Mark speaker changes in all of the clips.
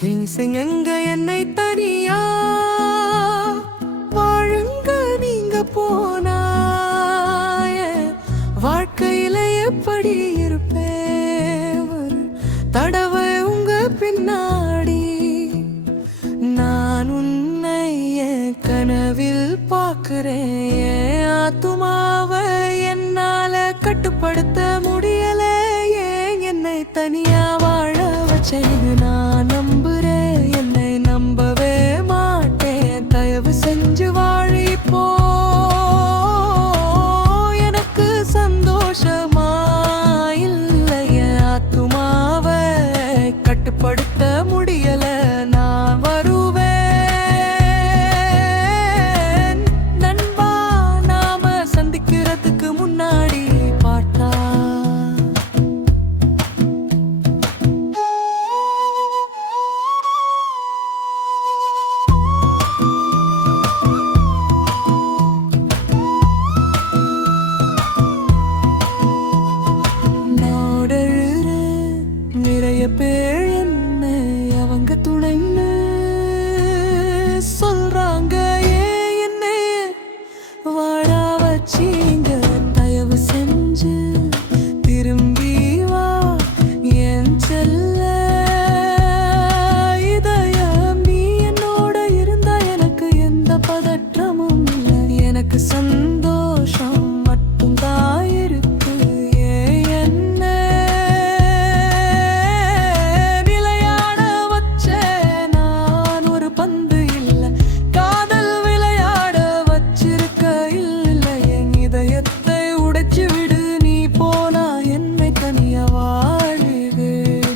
Speaker 1: கிங்சிங் எங்க என்னை தனியா? வாழுங்க நீங்க போனாய. வாழ்க்கையில எப்படி இருப்பேன்? ஒரு தடவை உங்க பின்னாடி. நான் உன்னை என் கனவில் பார்க்கிறேன். என் ஆத்துமாவை என்னால கட்டுப்படுத்த முடியல. ஏன் என்னை தனியா வாழ வச்சேன்? நான் எனக்கு சந்தோஷம் மட்டும்தான் இருக்கு என்ன? விளையாட வச்ச நான் ஒரு பந்து இல்லை. காதல் விளையாட வச்சிருக்க இல்லை. என் இதயத்தை உடைச்சு விடு நீ போனா என்னை தனியா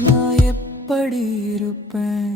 Speaker 1: நான் எப்படி இருப்பேன்?